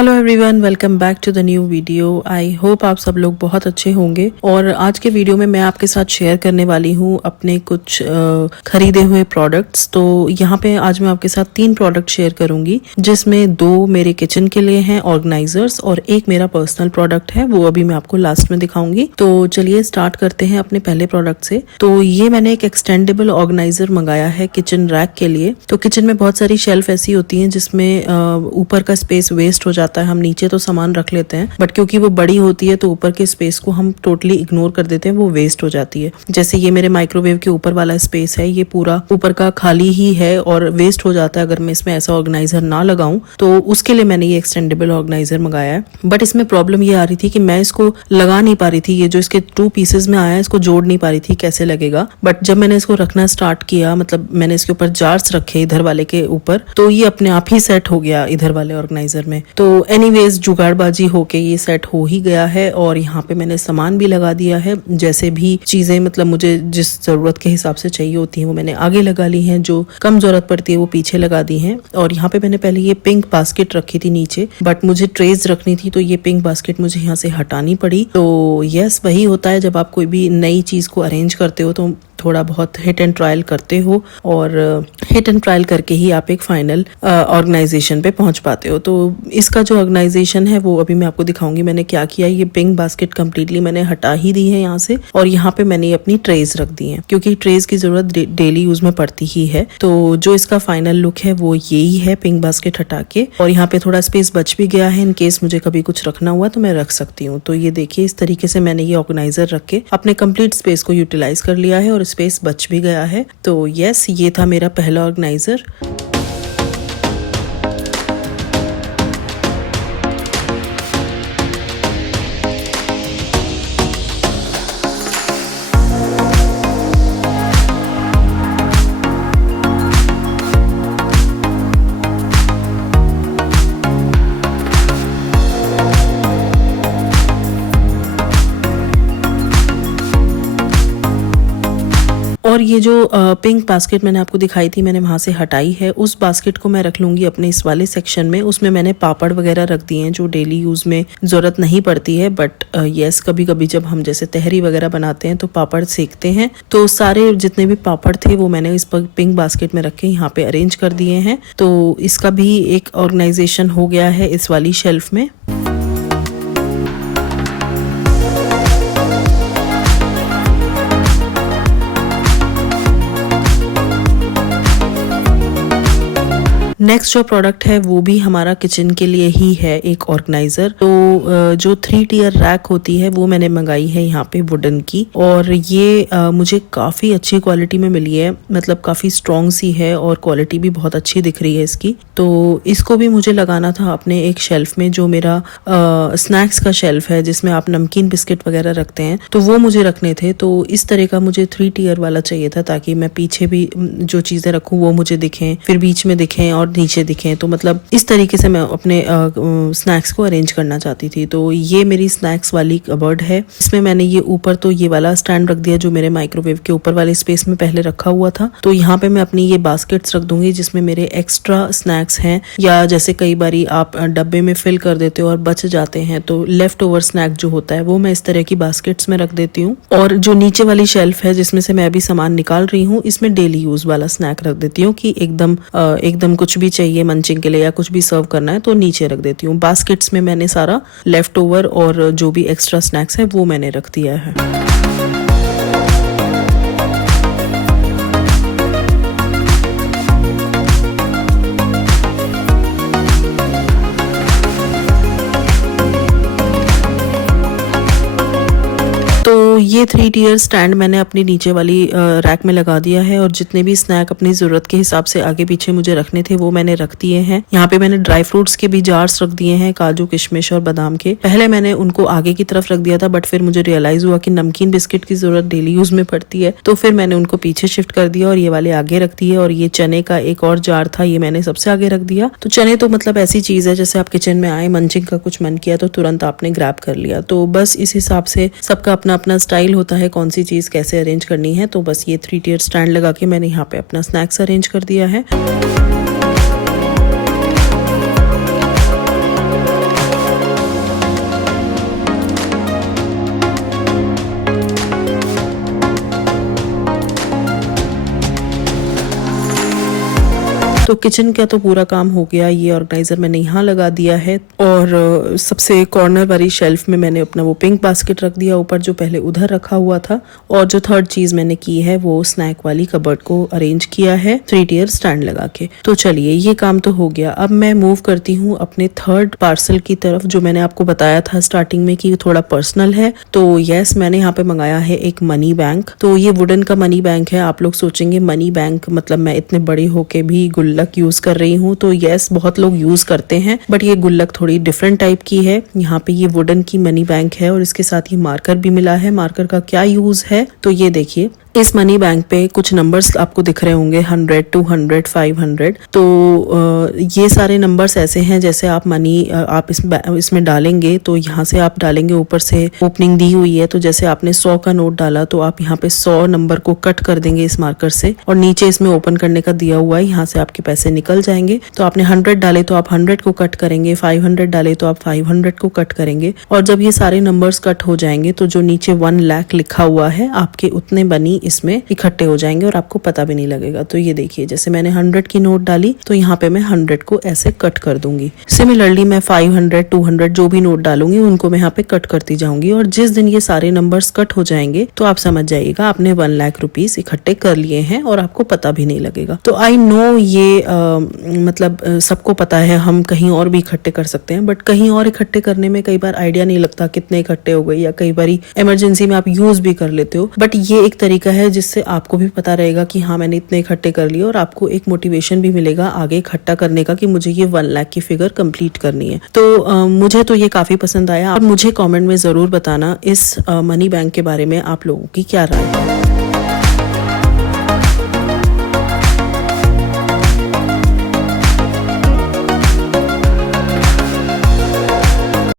Hello everyone, welcome back to the new video. I hope आप सब लोग बहुत अच्छे होंगे। और आज के वीडियो में मैं आपके साथ शेयर करने वाली हूँ अपने कुछ खरीदे हुए प्रोडक्ट्स। तो यहाँ पे आज मैं आपके साथ 3 प्रोडक्ट शेयर करूंगी, जिसमें 2 मेरे किचन के लिए हैं ऑर्गेनाइजर्स और एक मेरा पर्सनल प्रोडक्ट है, वो अभी मैं आपको लास्ट में दिखाऊंगी। तो चलिए स्टार्ट करते हैं अपने पहले प्रोडक्ट से। तो ये मैंने एक एक्सटेंडेबल ऑर्गेनाइजर मंगाया है किचन रैक के लिए। तो किचन में बहुत सारी शेल्फ ऐसी होती हैं जिसमें ऊपर का स्पेस वेस्ट हो जाता है, हम नीचे तो सामान रख लेते हैं, बट क्योंकि वो बड़ी होती है तो ऊपर के स्पेस को हम टोटली इग्नोर कर देते हैं, वो वेस्ट हो जाती है। जैसे ये मेरे माइक्रोवेव के ऊपर वाला स्पेस है, ये पूरा ऊपर का खाली ही है और वेस्ट हो जाता है अगर मैं इसमें ऐसा ऑर्गेनाइजर ना लगाऊं। तो उसके लिए मैंने ये एक्सटेंडेबल ऑर्गेनाइजर मंगाया है। बट इसमें प्रॉब्लम ये आ रही थी कि मैं इसको लगा नहीं पा रही थी। ये जो इसके 2 पीसेज में आया है, इसको जोड़ नहीं पा रही थी कैसे लगेगा। बट जब मैंने इसको रखना स्टार्ट किया, मतलब मैंने इसके ऊपर जार्स रखे इधर वाले के ऊपर, तो ये अपने आप ही सेट हो गया इधर वाले ऑर्गेनाइजर में। तो एनीवेज जुगाड़बाजी होके ये सेट हो ही गया है। और यहाँ पे मैंने सामान भी लगा दिया है, जैसे भी चीजें मतलब मुझे जिस जरूरत के हिसाब से चाहिए होती है वो मैंने आगे लगा ली हैं, जो कम जरूरत पड़ती है वो पीछे लगा दी हैं। और यहाँ पे मैंने पहले ये पिंक बास्केट रखी थी नीचे, बट मुझे ट्रेज रखनी थी तो ये पिंक बास्केट मुझे यहाँ से हटानी पड़ी। तो यस, वही होता है जब आप कोई भी नई चीज को अरेंज करते हो तो थोड़ा बहुत हिट एंड ट्रायल करते हो, और हिट एंड ट्रायल करके ही आप एक फाइनल ऑर्गेनाइजेशन पे पहुंच पाते हो। तो इसका जो ऑर्गेनाइजेशन है वो अभी मैं आपको दिखाऊंगी मैंने क्या किया। ये पिंक बास्केट कंप्लीटली मैंने हटा ही दी है यहाँ से, और यहाँ पे मैंने अपनी ट्रेज रख दी है क्योंकि ट्रेज की जरूरत डेली यूज में पड़ती ही है। तो जो इसका फाइनल लुक है वो यही है, पिंक बास्केट हटा के। और यहाँ पे थोड़ा स्पेस बच भी गया है, इन केस मुझे कभी कुछ रखना हुआ तो मैं रख सकती हूँ। तो ये देखिए, इस तरीके से मैंने ये ऑर्गेनाइजर रख के अपने कंप्लीट स्पेस को यूटिलाइज कर लिया है और स्पेस बच भी गया है। तो यस, ये था मेरा पहला ऑर्गेनाइजर। और ये जो पिंक बास्केट मैंने आपको दिखाई थी, मैंने वहां से हटाई है। उस बास्केट को मैं रख लूंगी अपने इस वाले सेक्शन में। उसमें मैंने पापड़ वगैरह रख दिए हैं जो डेली यूज में जरूरत नहीं पड़ती है, बट यस, कभी कभी जब हम जैसे तहरी वगैरह बनाते हैं तो पापड़ सेकते हैं, तो सारे जितने भी पापड़ थे वो मैंने इस पिंक बास्केट में रख के यहाँ पे अरेंज कर दिए हैं। तो इसका भी एक ऑर्गेनाइजेशन हो गया है इस वाली शेल्फ में। नेक्स्ट जो प्रोडक्ट है वो भी हमारा किचन के लिए ही है, एक ऑर्गेनाइजर। तो जो 3 टियर रैक होती है वो मैंने मंगाई है यहाँ पे वुडन की, और ये मुझे काफी अच्छी क्वालिटी में मिली है, मतलब काफी स्ट्रॉन्ग सी है और क्वालिटी भी बहुत अच्छी दिख रही है इसकी। तो इसको भी मुझे लगाना था अपने एक शेल्फ में, जो मेरा स्नैक्स का शेल्फ है जिसमें आप नमकीन बिस्किट वगैरह रखते हैं, तो वो मुझे रखने थे। तो इस तरह का मुझे 3 टियर वाला चाहिए था, ताकि मैं पीछे भी जो चीजें रखूँ वो मुझे दिखें, फिर बीच में दिखें और नीचे दिखें। तो मतलब इस तरीके से मैं अपने स्नैक्स को अरेंज करना चाहती थी। तो ये मेरी स्नैक्स वाली कबर्ड है। इसमें मैंने ये ऊपर तो ये वाला स्टैंड रख दिया जो मेरे माइक्रोवेव के ऊपर वाले स्पेस में पहले रखा हुआ था। तो यहाँ पे मैं अपनी ये बास्केट्स रख दूंगी जिसमें मेरे एक्स्ट्रा स्नैक्स हैं, या जैसे कई बारी आप डब्बे में फिल कर देते हो और बच जाते हैं, तो लेफ्ट ओवर स्नैक जो होता है वो मैं इस तरह की बास्केट्स में रख देती हूँ। और जो नीचे वाली शेल्फ है जिसमें से मैं अभी सामान निकाल रही हूँ, इसमें डेली यूज वाला स्नैक रख देती हूँ कि एकदम कुछ भी चाहिए मंचिंग के लिए या कुछ भी सर्व करना है तो नीचे रख देती हूँ। बास्केट्स में मैंने सारा लेफ्ट ओवर और जो भी एक्स्ट्रा स्नैक्स है वो मैंने रख दिया है। ये 3 टियर स्टैंड मैंने अपनी नीचे वाली रैक में लगा दिया है, और जितने भी स्नैक अपनी जरूरत के हिसाब से आगे पीछे मुझे रखने थे वो मैंने रख दिए हैं। यहाँ पे मैंने ड्राई फ्रूट्स के भी जार्स रख दिए हैं, काजू किशमिश और बादाम के। पहले मैंने उनको आगे की तरफ रख दिया था, बट फिर मुझे रियलाइज हुआ कि नमकीन बिस्किट की जरूरत डेली यूज में पड़ती है, तो फिर मैंने उनको पीछे शिफ्ट कर दिया और ये वाले आगे रख दिए। और ये चने का एक और जार था, ये मैंने सबसे आगे रख दिया। तो चने तो मतलब ऐसी चीज है जैसे आप किचन में आए, मंचिंग का कुछ मन किया तो तुरंत आपने ग्रैब कर लिया। तो बस इस हिसाब से सबका अपना अपना स्टाइल होता है कौन सी चीज कैसे अरेंज करनी है। तो बस ये 3 टियर स्टैंड लगा के मैंने यहाँ पे अपना स्नैक्स अरेंज कर दिया है। तो किचन का तो पूरा काम हो गया। ये ऑर्गेनाइजर मैंने यहाँ लगा दिया है और सबसे कॉर्नर वाली शेल्फ में मैंने अपना वो पिंक बास्केट रख दिया ऊपर, जो पहले उधर रखा हुआ था। और जो थर्ड चीज मैंने की है वो स्नैक वाली कबर्ड को अरेंज किया है 3 टियर स्टैंड लगा के। तो चलिए ये काम तो हो गया। अब मैं मूव करती हूँ अपने थर्ड पार्सल की तरफ, जो मैंने आपको बताया था स्टार्टिंग में कि थोड़ा पर्सनल है। तो यस, मैंने यहाँ पे मंगाया है एक मनी बैंक। तो ये वुडन का मनी बैंक है। आप लोग सोचेंगे मनी बैंक मतलब मैं इतने बड़े होके भी गुल्लक यूज कर रही हूँ, तो यस बहुत लोग यूज करते हैं, बट ये गुल्लक थोड़ी डिफरेंट टाइप की है। यहाँ पे ये वुडन की मनी बैंक है और इसके साथ ये मार्कर भी मिला है। मार्कर का क्या यूज है तो ये देखिए, इस मनी बैंक पे कुछ नंबर्स आपको दिख रहे होंगे 100, 200, 500। तो ये सारे नंबर्स ऐसे हैं जैसे आप मनी आप इसमें डालेंगे तो यहाँ से आप डालेंगे, ऊपर से ओपनिंग दी हुई है। तो जैसे आपने 100 का नोट डाला तो आप यहाँ पे 100 नंबर को कट कर देंगे इस मार्कर से, और नीचे इसमें ओपन करने का दिया हुआ है, यहाँ से आपके पैसे निकल जाएंगे। तो आपने 100 डाले तो आप 100 को कट करेंगे, 500 डाले तो आप 500 को कट करेंगे। और जब ये सारे नंबर्स कट हो जाएंगे तो जो नीचे 1 लाख लिखा हुआ है आपके उतने मनी इसमें इकट्ठे हो जाएंगे और आपको पता भी नहीं लगेगा। तो ये देखिए, जैसे मैंने 100 की नोट डाली तो यहाँ पे मैं 100 को ऐसे कट कर दूंगी। सिमिलरली मैं 500, 200 जो भी नोट डालूंगी उनको मैं यहाँ पे कट करती जाऊंगी, और जिस दिन ये सारे नंबर्स कट हो जाएंगे तो आप समझ जाइएगा आपने 1 लाख रुपीस इकट्ठे कर लिए हैं और आपको पता भी नहीं लगेगा। तो आई नो ये मतलब सबको पता है हम कहीं और भी इकट्ठे कर सकते हैं, बट कहीं और इकट्ठे करने में कई बार आइडिया नहीं लगता कितने इकट्ठे हो गए, या कई बार इमरजेंसी में आप यूज भी कर लेते हो। बट ये एक तरीका है जिससे आपको भी पता रहेगा कि हाँ मैंने इतने इकट्ठे कर लिए, और आपको एक मोटिवेशन भी मिलेगा आगे इकट्ठा करने का कि मुझे ये 1 लाख की फिगर कंप्लीट करनी है। तो मुझे तो ये काफी पसंद आया। और मुझे कमेंट में जरूर बताना इस मनी बैंक के बारे में आप लोगों की क्या राय है।